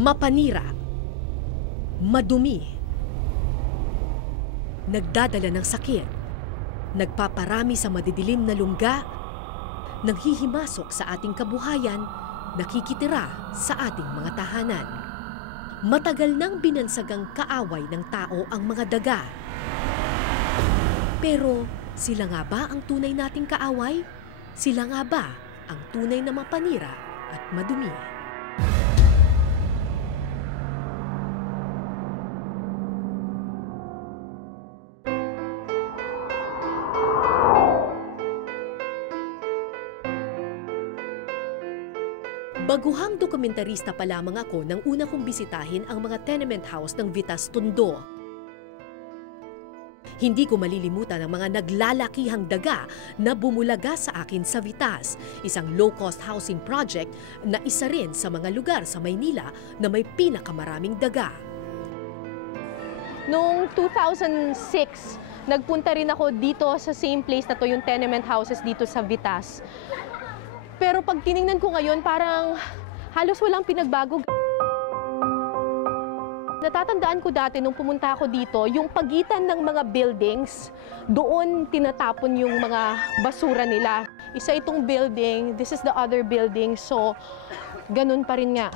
mapanira, madumi, nagdadala ng sakit, nagpaparami sa madidilim na lungga, nanghihimasok sa ating kabuhayan, nakikitira sa ating mga tahanan. Matagal nang binansagang kaaway ng tao ang mga daga. Pero sila nga ba ang tunay nating kaaway? Sila nga ba ang tunay na mapanira at madumi? Baguhang dokumentarista pa lamang ako nang una kong bisitahin ang mga tenement house ng Vitas, Tondo. Hindi ko malilimutan ang mga naglalakihang daga na bumulaga sa akin sa Vitas, isang low-cost housing project na isa rin sa mga lugar sa Maynila na may pinakamaraming daga. Noong 2006, nagpunta rin ako dito sa same place na to, yung tenement houses dito sa Vitas. Pero pag tiningnan ko ngayon, parang halos walang pinagbago. Natatandaan ko dati nung pumunta ako dito, yung pagitan ng mga buildings, doon tinatapon yung mga basura nila. Isa itong building, this is the other building, so ganun pa rin nga.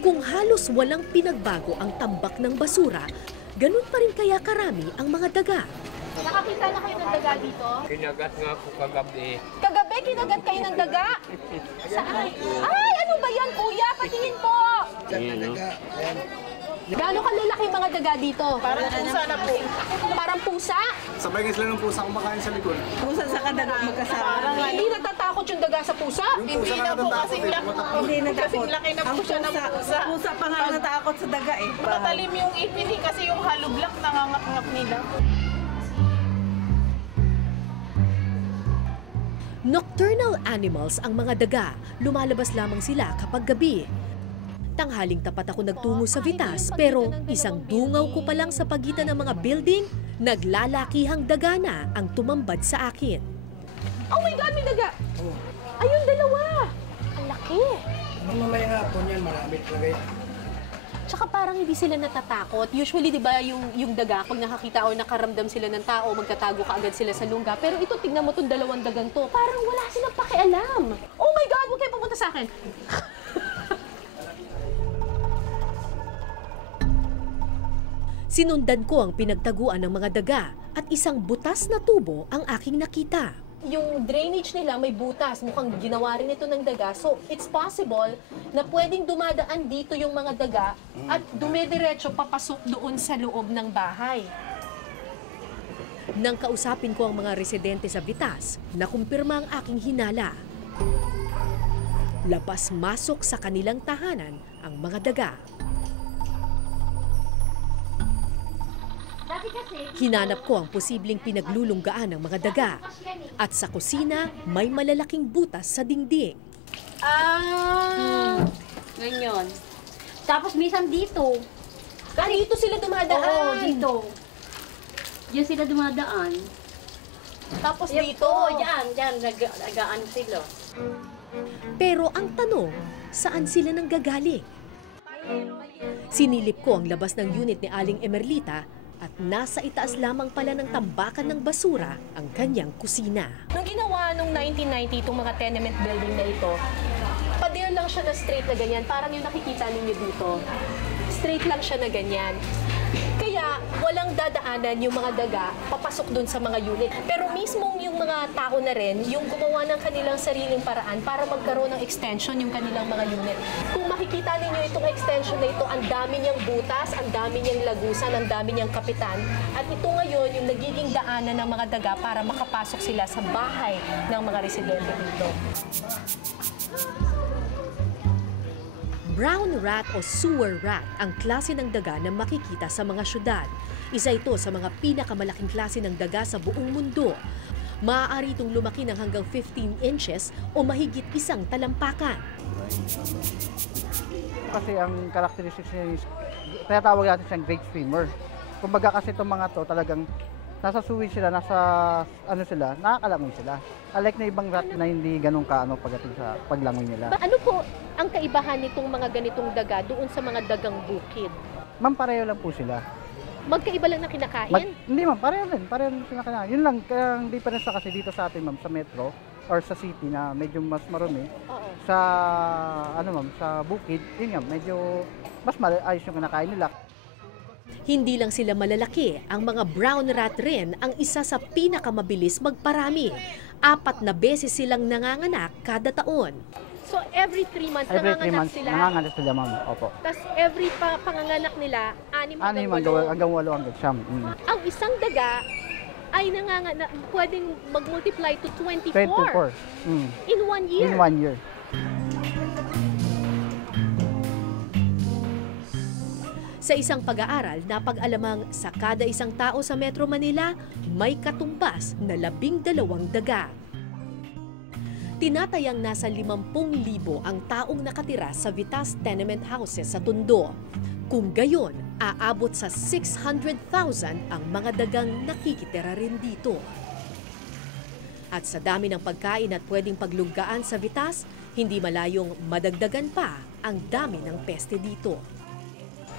Kung halos walang pinagbago ang tambak ng basura, ganun pa rin kaya karami ang mga daga. Nakakita na kayo ng daga dito? Kinagat nga po kagabi. Kagabi, kinagat kayo ng daga? Saan? Ay, ano ba yan, kuya? Patingin po! Ayan, no? Gaano kalalaki mga daga dito? Parang pusa na po. Parang pusa? Sabay nga sila ng pusa kumakain sa likod. Pusa sa kadaga magkasama. Hindi natatakot yung daga sa pusa? Hindi na po kasing laki. Hindi kasing laki na po siya ng pusa. Pusa pa nga natakot sa daga eh. Matalim yung ipin kasi yung hollow block nangangap-ngap nila. Nocturnal animals ang mga daga. Lumalabas lamang sila kapag gabi. Tanghaling tapat ako nagtungo sa Vitas, pero isang dungaw ko pa lang sa pagitan ng mga building, naglalakihang daga na ang tumambad sa akin. Oh my God, may daga! Ayun, dalawa! Ang laki! Mamaya nga po niyan, marami talaga yan. Tsaka parang hindi sila natatakot. Usually, di ba, yung daga, pag nakakita o nakaramdam sila ng tao, magtatago ka agad sila sa lungga. Pero ito, tignan mo itong dalawang dagang to. Parang wala silang pakialam. Oh my God, huwag kayo pumunta sa akin. Sinundan ko ang pinagtaguan ng mga daga at isang butas na tubo ang aking nakita. Yung drainage nila may butas, mukhang ginawa rin ito ng daga. So, it's possible na pwedeng dumadaan dito yung mga daga at dumidiretso papasok doon sa loob ng bahay. Nang kausapin ko ang mga residente sa Vitas, nakumpirma ang aking hinala. Labas-masok sa kanilang tahanan ang mga daga. Hinanap ko ang posibleng pinaglulunggaan ng mga daga. At sa kusina, may malalaking butas sa dingding. Ganyan. Tapos minsan dito. Dito sila dumadaan. Oo, dito. Diyan sila dumadaan. Tapos dito. Oo, diyan. Nag-agaan sila. Pero ang tanong, saan sila nanggagaling? Sinilip ko ang labas ng unit ni Aling Emerlita at nasa itaas lamang pala ng tambakan ng basura ang kanyang kusina. Nung ginawa nung 1990 itong mga tenement building na ito, pader lang siya na straight na ganyan. Parang yung nakikita ninyo dito. Straight lang siya na ganyan. Kaya walang dadaanan yung mga daga papasok dun sa mga unit. Pero mismong yung mga tao na rin, yung gumawa ng kanilang sariling paraan para magkaroon ng extension yung kanilang mga unit. Kung makikita ninyo itong extension na ito, ang dami niyang butas, ang dami niyang lagusan, ang dami niyang kapitan. At ito ngayon yung nagiging daanan ng mga daga para makapasok sila sa bahay ng mga residente dito. Brown rat o sewer rat ang klase ng daga na makikita sa mga syudad. Isa ito sa mga pinakamalaking klase ng daga sa buong mundo. Maaari itong lumaki ng hanggang 15 inches o mahigit isang talampakan. Kasi ang characteristics niya is, tinatawag natin siyang great swimmer. Kumbaga kasi itong mga to talagang nasa suwi sila, nasa ano sila, nakakalangoy sila. Unlike na ibang rat na hindi ganun kaano pagdating sa paglangoy nila. Ano po ang kaibahan nitong mga ganitong daga doon sa mga dagang bukid? Ma'am, pareho lang po sila. Magkaiba lang na kinakain? Hindi ma'am, pareho rin sila kanina. Yun lang, kaya ang difference na kasi dito sa atin ma'am, sa metro or sa city na medyo mas marumi. Oo. Sa ano ma'am, sa bukid, yun nga, medyo mas ayos yung kinakain nila. Hindi lang sila malalaki, ang mga brown rat rin ang isa sa pinakamabilis magparami. 4 na beses silang nanganganak kada taon. So every 3 months Every 3 nanganganak months, sila? nanganganak sila ma'am, opo. Tapos every panganganak nila, 6 hanggang 8. Hanggang 8 hanggang 9. Ang isang daga ay pwedeng mag-multiply to 24, 24. in 1 year. In 1 year. Sa isang pag-aaral, napag-alamang sa kada isang tao sa Metro Manila, may katumbas na 12 daga. Tinatayang nasa 50,000 ang taong nakatira sa Vitas tenement houses sa Tondo. Kung gayon, aabot sa 600,000 ang mga dagang nakikitira rin dito. At sa dami ng pagkain at pwedeng pagluggaan sa Vitas, hindi malayong madagdagan pa ang dami ng peste dito.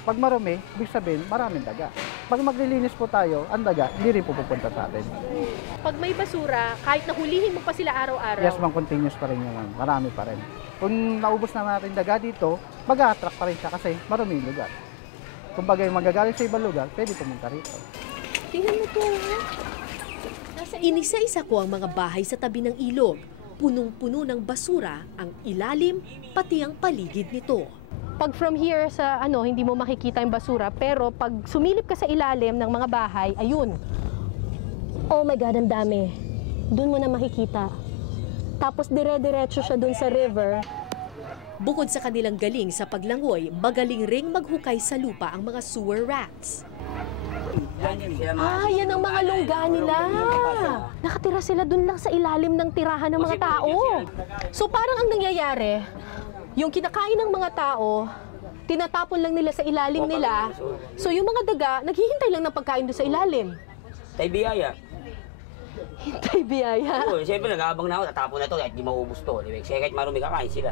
Pag marumi, ibig sabihin, maraming daga. Pag maglilinis po tayo, ang daga, hindi rin po pupunta sa atin. Pag may basura, kahit nahulihin mo pa sila araw-araw, Yes, ma'am, continuous pa rin yun, ma'am. Marami pa rin. Kung naubos na natin daga dito, mag-a-attract pa rin siya kasi marumi yung lugar. Kung bagay magagaling sa ibang lugar, pwede pumunta rito. tingnan mo to. Inisa-isa ko ang mga bahay sa tabi ng ilog. Punong-puno ng basura ang ilalim, pati ang paligid nito. Pag from here sa hindi mo makikita yung basura, pero pag sumilip ka sa ilalim ng mga bahay, ayun. Oh my God, ang dami. Doon mo na makikita. Tapos dire-diretso siya doon sa river. Bukod sa kanilang galing sa paglangoy, magaling ring maghukay sa lupa ang mga sewer rats. Yan ang mga lungga nila. Nakatira sila doon lang sa ilalim ng tirahan ng mga tao. So parang ang nangyayari, yung kinakain ng mga tao, tinatapon lang nila sa ilalim nila. So yung mga daga, naghihintay lang ng pagkain doon sa ilalim. Tay biyaya. Hintay biyaya. Oo, siyempre nag-aabang na ako, tatapon na to kahit di maubos to. Kasi kahit marumi kakain sila.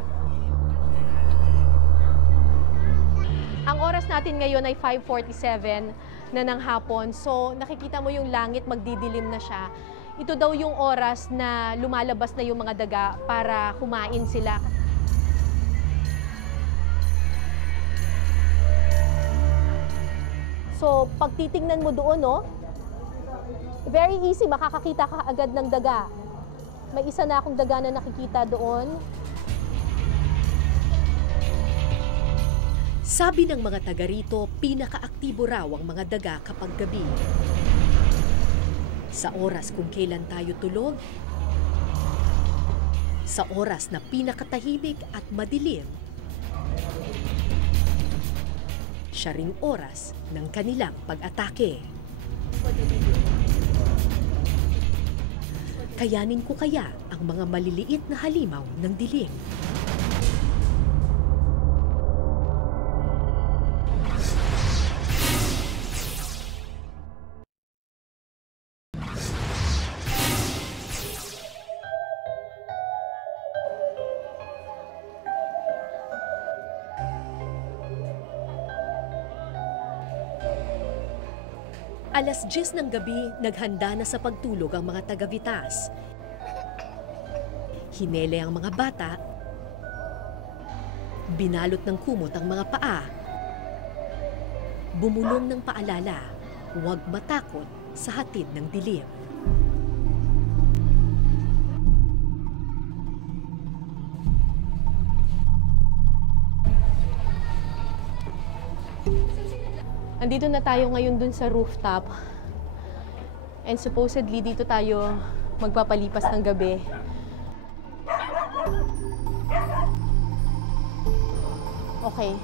Ang oras natin ngayon ay 5:47 na ng hapon. So nakikita mo yung langit, magdidilim na siya. Ito daw yung oras na lumalabas na yung mga daga para kumain sila. So, pag titingnan mo doon, very easy, makakakita ka agad ng daga. May isa na akong daga na nakikita doon. Sabi ng mga taga rito, pinakaaktibo raw ang mga daga kapag gabi. Sa oras kung kailan tayo tulog, sa oras na pinakatahimik at madilim, siya ring oras ng kanilang pag-atake. Kayanin ko kaya ang mga maliliit na halimaw ng dilim? Alas 10 ng gabi, naghanda na sa pagtulog ang mga taga-Vitas. Hinele ang mga bata, binalot ng kumot ang mga paa, bumulong ng paalala, huwag matakot sa hatid ng dilim. Andito na tayo ngayon dun sa rooftop. And supposedly dito tayo magpapalipas ng gabi. Okay.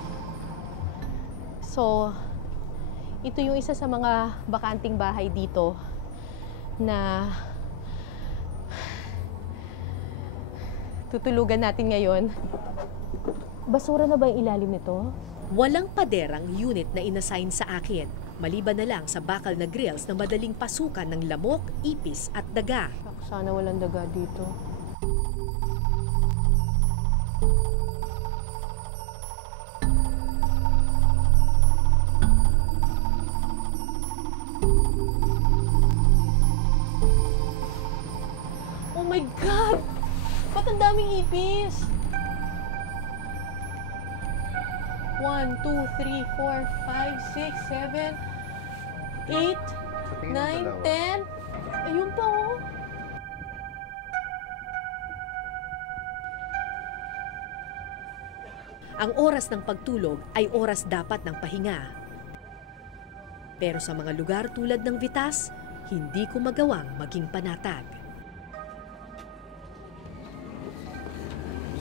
So, ito yung isa sa mga bakanting bahay dito na tutulugan natin ngayon. Basura na ba yung ilalim nito? Walang paderang unit na inassign sa akin. Maliban na lang sa bakal na grills na madaling pasukan ng lamok, ipis at daga. Sana walang daga dito. Oh my God! Ba't ang daming ipis? 1, 2, 3, 4, 5, 6, 7, 8, 9, 10. Ayun pa oh. Ang oras ng pagtulog ay oras dapat ng pahinga. Pero sa mga lugar tulad ng Vitas, hindi ko magawang maging panatag.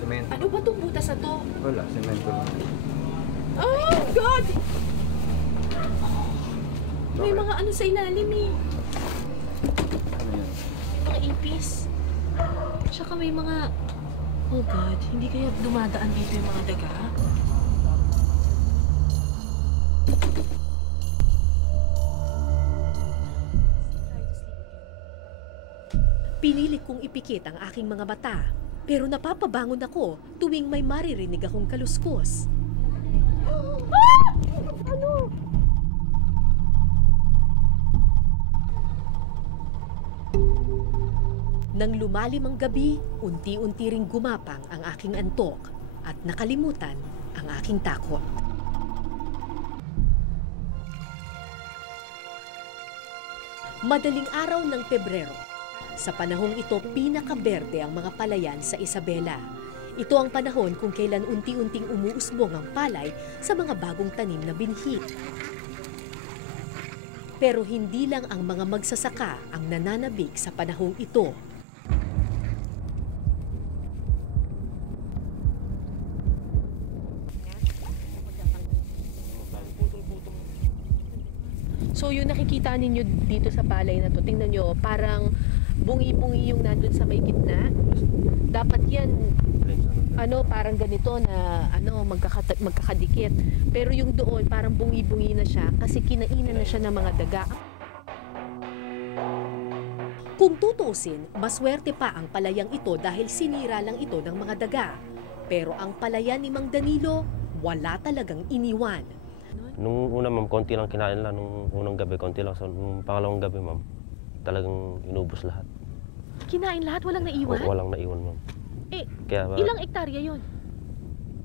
Semento. Ano ba itong butas na to? Wala, semento lang. Oh God! May Bakit? mga ano sa ilalim eh. Ano yan? Mga ipis. Tsaka may mga... Oh God, hindi kaya dumadaan dito yung mga daga? Pinilit kong ipikit ang aking mga mata, pero napapabangon ako tuwing may maririnig akong kaluskos. Ano? Nang lumalim ang gabi, unti-unti ring gumapang ang aking antok at nakalimutan ang aking takot. Madaling araw ng Pebrero. Sa panahong ito, pinakaberde ang mga palayan sa Isabela. Ito ang panahon kung kailan unti-unting umuusbong ang palay sa mga bagong tanim na binhi. Pero hindi lang ang mga magsasaka ang nananabik sa panahong ito. So yung nakikita ninyo dito sa palay na to, tingnan nyo, parang bungi-bungi yung nandun sa may gitna. Dapat yan, parang ganito na magkakadikit. Pero yung doon, parang bungi-bungi na siya kasi kinainan na siya ng mga daga. Kung tutuusin, maswerte pa ang palayang ito dahil sinira lang ito ng mga daga. Pero ang palayan ni Mang Danilo, wala talagang iniwan. Nung una, ma'am, konti lang kinain lang. Nung unang gabi, konti lang. So, nung pangalawang gabi, ma'am, talagang inubos lahat. Kinain lahat? Walang naiwan? Walang naiwan, ma'am. Eh, Kaya, ilang ektarya yun?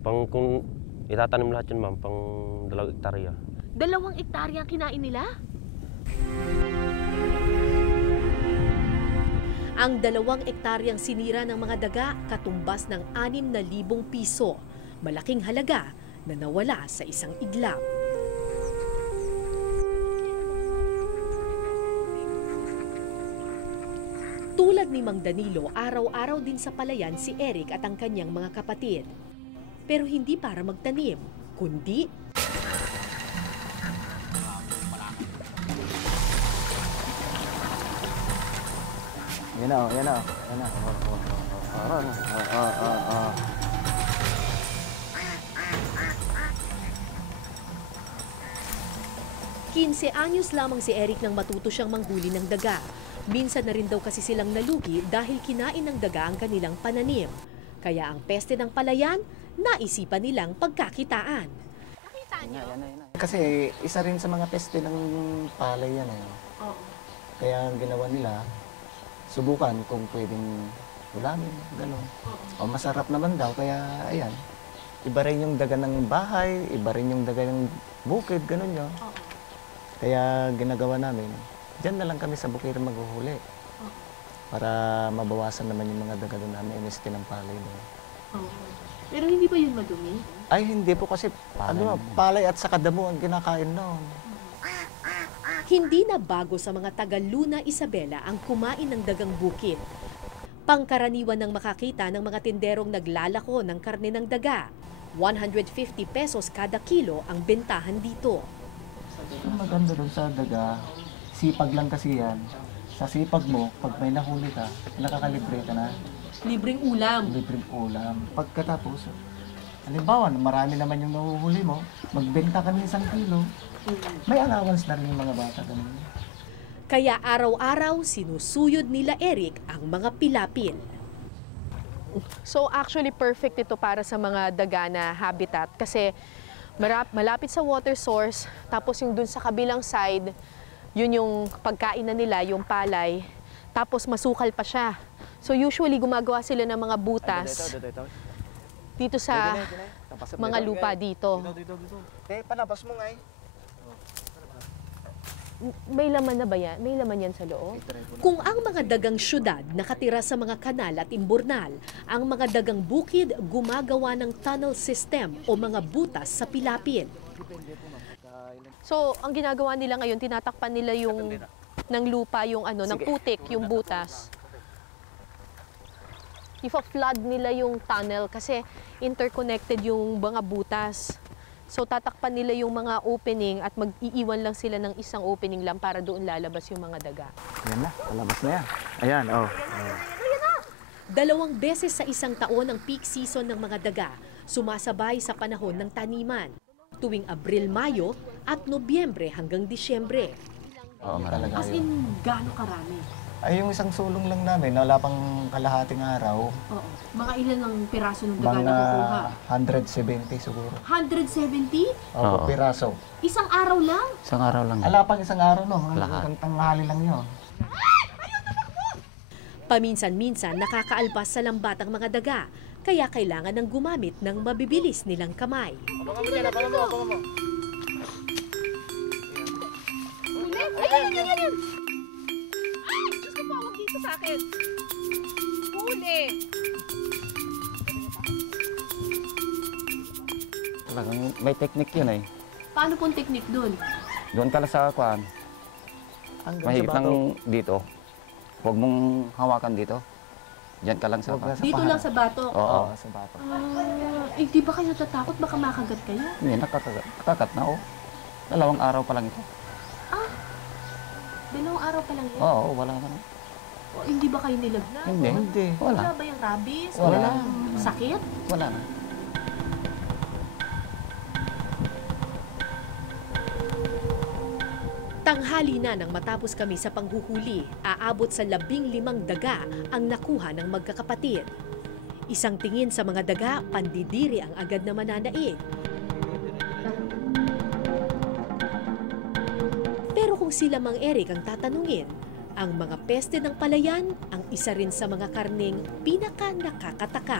kung itatanim lahat yun, ma'am, pang 2 hektarya. 2 ektarya ang kinain nila? Ang 2 ektaryang sinira ng mga daga katumbas ng 6,000 piso. Malaking halaga na nawala sa isang iglap. Tulad ni Mang Danilo, araw-araw din sa palayan si Eric at ang kanyang mga kapatid. Pero hindi para magtanim, kundi Yan na. 15 anyos lamang si Eric nang matuto siyang manghuli ng daga. Minsan na rin daw kasi silang nalugi dahil kinain ng daga ang kanilang pananim. Kaya ang peste ng palayan, naisipan nilang pagkakitaan. Kasi isa rin sa mga peste ng palay yan eh. Kaya ang ginawa nila, subukan kung pwedeng ulamin, gano'n. O masarap naman daw, kaya ayan. Iba rin yung daga ng bahay, iba rin yung daga ng bukid, gano'n yun. Kaya ginagawa namin, dyan na lang kami sa bukid maghuhuli. Para mabawasan naman yung mga daga doon namin, iniste ng palay doon. Pero hindi ba yun madumi? Ay, hindi po kasi palay at saka damo ang kinakain noon. Hindi na bago sa mga taga Luna, Isabela ang kumain ng dagang bukid. Pangkaraniwan ng makakita ng mga tinderong naglalako ng karne ng daga. 150 pesos kada kilo ang bentahan dito. Ang maganda doon sa daga, sipag lang kasi yan. Sa sipag mo, pag may nahuli ka, nakakalibre ka na. Libreng ulam. Libreng ulam. Pagkatapos, halimbawa, marami naman yung nahuhuli mo, magbenta ka ng 1 kilo, May allowance na rin yung mga bata. Ganun. Kaya araw-araw sinusuyod nila Eric ang mga pilapil. So actually perfect ito para sa mga daga na habitat kasi malapit sa water source, tapos yung dun sa kabilang side, yun yung pagkain na nila, yung palay, tapos masukal pa siya. So usually gumagawa sila ng mga butas dito sa mga lupa dito. Panabas mo nga eh. May laman na ba yan? May laman yan sa loob? Kung ang mga dagang syudad nakatira sa mga kanal at imburnal, ang mga dagang bukid gumagawa ng tunnel system o mga butas sa pilapil. So ang ginagawa nila ngayon, tinatakpan nila yung ng lupa, yung ng putik, yung butas. Ifa-flood nila yung tunnel kasi interconnected yung mga butas. So tatakpan nila yung mga opening at mag-iiwan lang sila ng isang opening lang para doon lalabas yung mga daga. Yan na, palabas na yan. Ayan, oh. 2 beses sa isang taon ang peak season ng mga daga, sumasabay sa panahon ng taniman, tuwing Abril-Mayo at Nobyembre hanggang Disyembre. Oo, marami. As in, gaano karami? Ay, yung isang sulong lang namin, wala pang kalahating araw. Oo. Mga ilan ang piraso ng daga na kukuha? 170 siguro. 170? Oo, piraso. Isang araw lang? Isang araw lang. Ala pang isang araw, no? Hanggang tanghali lang yun. Paminsan-minsan nakakaalpas sa lambat ang mga daga, kaya kailangan ng gumamit ng mabibilis nilang kamay. Abangan mo dyan, abangan mo. Ulit! Ayun! Ay! Diyos ko po, huwag dito sa akin. Huli! Talagang may technique yun eh. Paano pong technique dun? Doon ka lang sa kuan. Mahigit lang dito. Huwag mong hawakan dito. Diyan ka lang sa kuan. Dito lang sa batok? Oo. Sa bato. Eh, di ba kayo natatakot? Baka makagat kayo? Hindi, nakakat na oh. 2 araw pa lang ito. 2 araw pa lang yan? Oo, wala na. O, hindi ba kayo nilagnat? Hindi. Wala. Wala ba yung rabies? Wala. Sakit? Wala na. Tanghali na nang matapos kami sa panghuhuli, aabot sa 15 daga ang nakuha ng magkakapatid. Isang tingin sa mga daga, pandidiri ang agad na mananaig. Pero kung sila Mang Eric ang tatanungin, ang mga peste ng palayan ang isa rin sa mga karneng pinaka-nakakataka.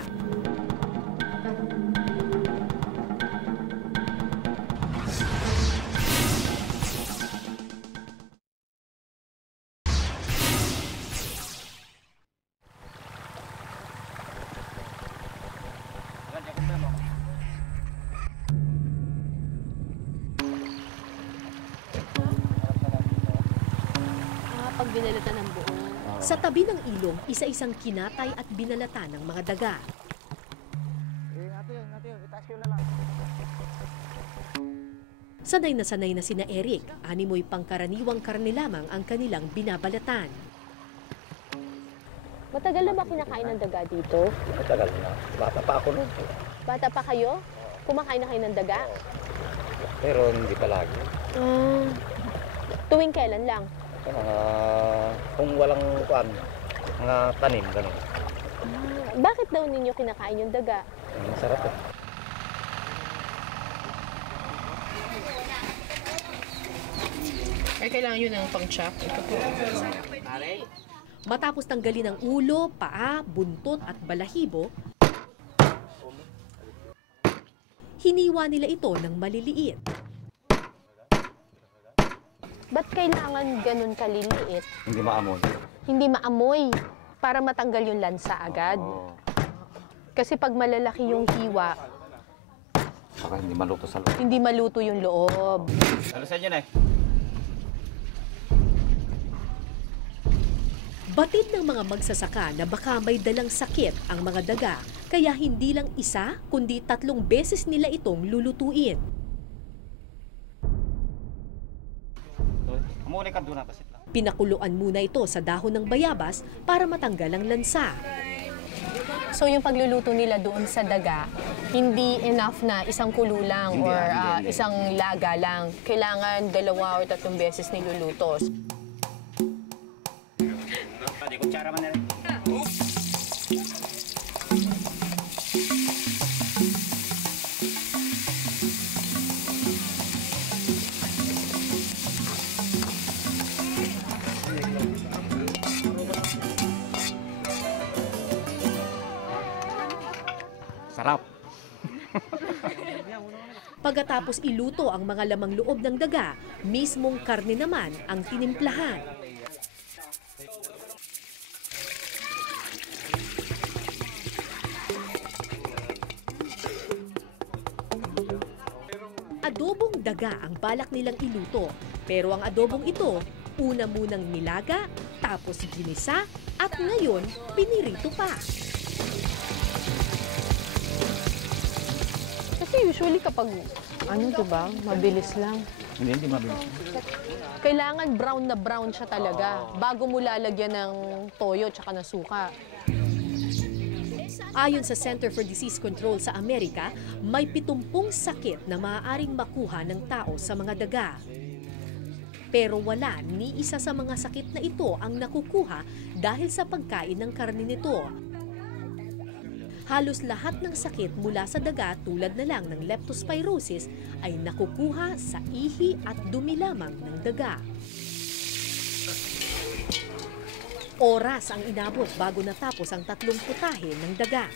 Pag binalatan ng buo. Sa tabi ng ilong, isa-isang kinatay at binalatan ng mga daga. Sanay na sina Eric, animoy pangkaraniwang karne lamang ang kanilang binabalatan. Matagal na ba kinakain ng daga dito? Matagal na. Bata pa ako noon. Bata pa kayo? Kumakain na kayo ng daga? Pero hindi palagi. Tuwing kailan lang? Kung walang kuan, mga tanim, gano'n. Bakit daw ninyo kinakain yung daga? Masarap eh. Ay, kailangan yun ng pang-chop. Matapos tanggalin ang ulo, paa, buntot at balahibo, hiniwa nila ito ng maliliit. Ba't kailangan ganun kaliliit? Hindi maamoy. Hindi maamoy para matanggal yung lansa agad. Kasi pag malalaki yung hiwa, Baka hindi maluto sa loob. hindi maluto yung loob. Ano sa inyo na eh? Batid ng mga magsasaka na baka may dalang sakit ang mga daga, kaya hindi lang isa kundi 3 beses nila itong lulutuin. Muli ka doon na basit lang. Pinakuluan muna ito sa dahon ng bayabas para matanggal ang lansa. So yung pagluluto nila doon sa daga, Hindi enough na isang kulo lang Hindi, or hindi. isang laga lang. Kailangan 2 or 3 beses niluluto. Sarap. Pagkatapos iluto ang mga lamang loob ng daga, mismong karne naman ang tinimplahan. Adobong daga ang balak nilang iluto, pero ang adobong ito, una munang nilaga, tapos ginisa, at ngayon pinirito pa. Kasi usually kapag, diba, mabilis lang. Hindi mabilis. Kailangan brown na brown siya talaga bago mo lalagyan ng toyo tsaka na suka. Ayon sa Center for Disease Control sa Amerika, may 70 sakit na maaaring makuha ng tao sa mga daga. Pero wala ni isa sa mga sakit na ito ang nakukuha dahil sa pagkain ng karne nito. Halos lahat ng sakit mula sa daga tulad na lang ng leptospirosis ay nakukuha sa ihi at dumi lamang ng daga. Oras ang inabot bago natapos ang 3 putahe ng daga.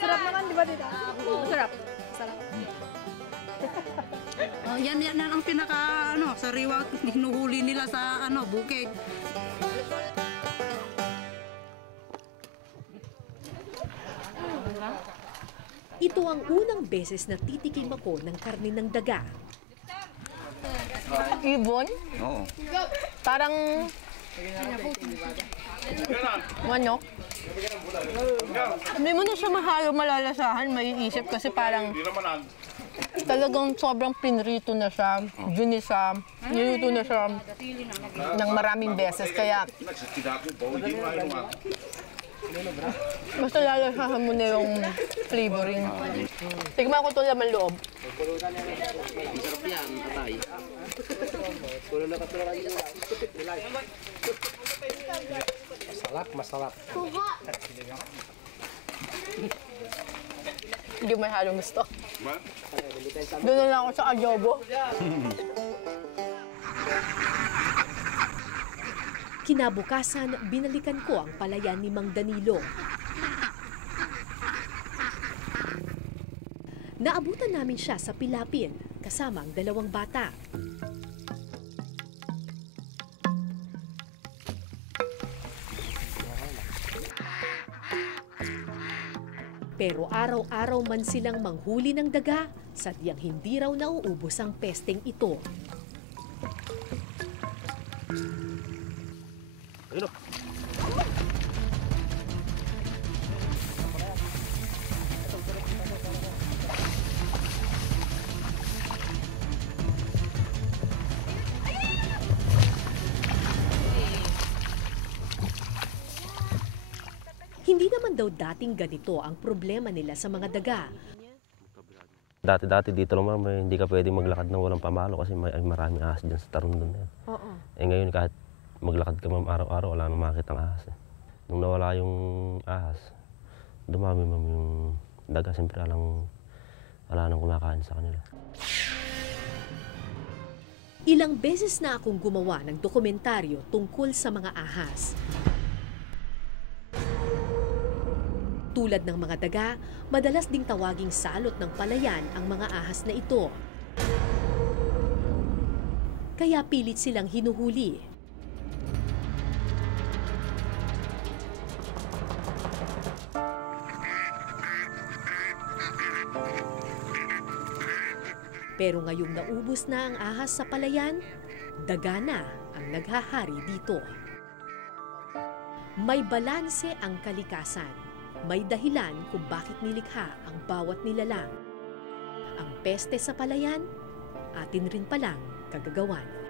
Masarap naman, di ba dito? Masarap. Yan ang pinaka sariwa hinuhuli nila sa bukid. Ito ang unang beses na titikim ako ng karne ng daga. Ibon? Oo. Parang manok. Hindi mo na siya malalasahan, may isip kasi parang talagang sobrang pinrito na siya, ginisa, niluto na siya ng maraming beses. Kaya basta lalasahan mo na yung flavoring. Tignan ko ito laman loob. Masarap yan, atay. Masarap. Hindi mo halong gusto. Doon na lang ako sa adobo. Kinabukasan, binalikan ko ang palayan ni Mang Danilo. Naabutan namin siya sa Pilapin, kasama ang 2 bata. Pero araw-araw man silang manghuli ng daga, sadyang hindi raw nauubos ang pesteng ito. Hindi naman daw dating ganito ang problema nila sa mga daga. Dati-dati dito lang hindi ka pwedeng maglakad ng walang pamalo kasi may maraming ahas dyan sa Tarundon. Oo. Ngayon kahit maglakad ka araw-araw, wala nang makitang ahas. Nung nawala yung ahas, dumami yung daga. Siyempre wala nang kumakain sa kanila. Ilang beses na akong gumawa ng dokumentaryo tungkol sa mga ahas. Tulad ng mga daga, madalas ding tawaging salot ng palayan ang mga ahas na ito. Kaya pilit silang hinuhuli. Pero ngayong naubos na ang ahas sa palayan, daga na ang naghahari dito. May balanse ang kalikasan. May dahilan kung bakit nilikha ang bawat nilalang. Ang peste sa palayan, atin rin palang kagagawan.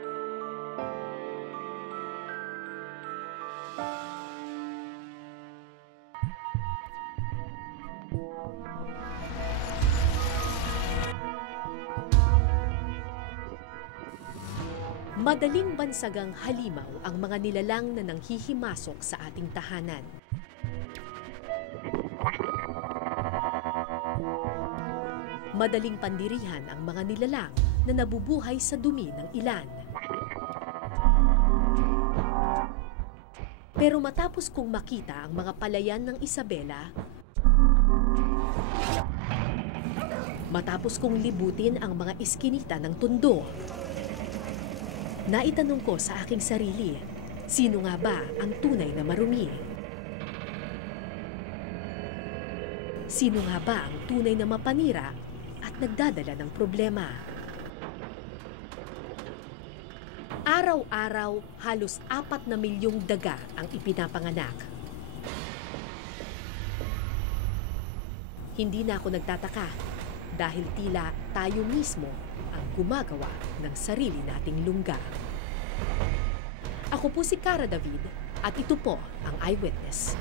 Madaling bansagang halimaw ang mga nilalang na nanghihimasok sa ating tahanan. Madaling pandirihan ang mga nilalang na nabubuhay sa dumi ng ilan. Pero matapos kong makita ang mga palayan ng Isabela, matapos kong libutin ang mga iskinita ng Tondo, naitanong ko sa aking sarili, sino nga ba ang tunay na marumi? Sino nga ba ang tunay na mapanira at nagdadala ng problema? Araw-araw, halos 4 na milyong daga ang ipinapanganak. Hindi na ako nagtataka dahil tila tayo mismo ang gumagawa ng sarili nating lungga. Ako po si Cara David at ito po ang Eyewitness.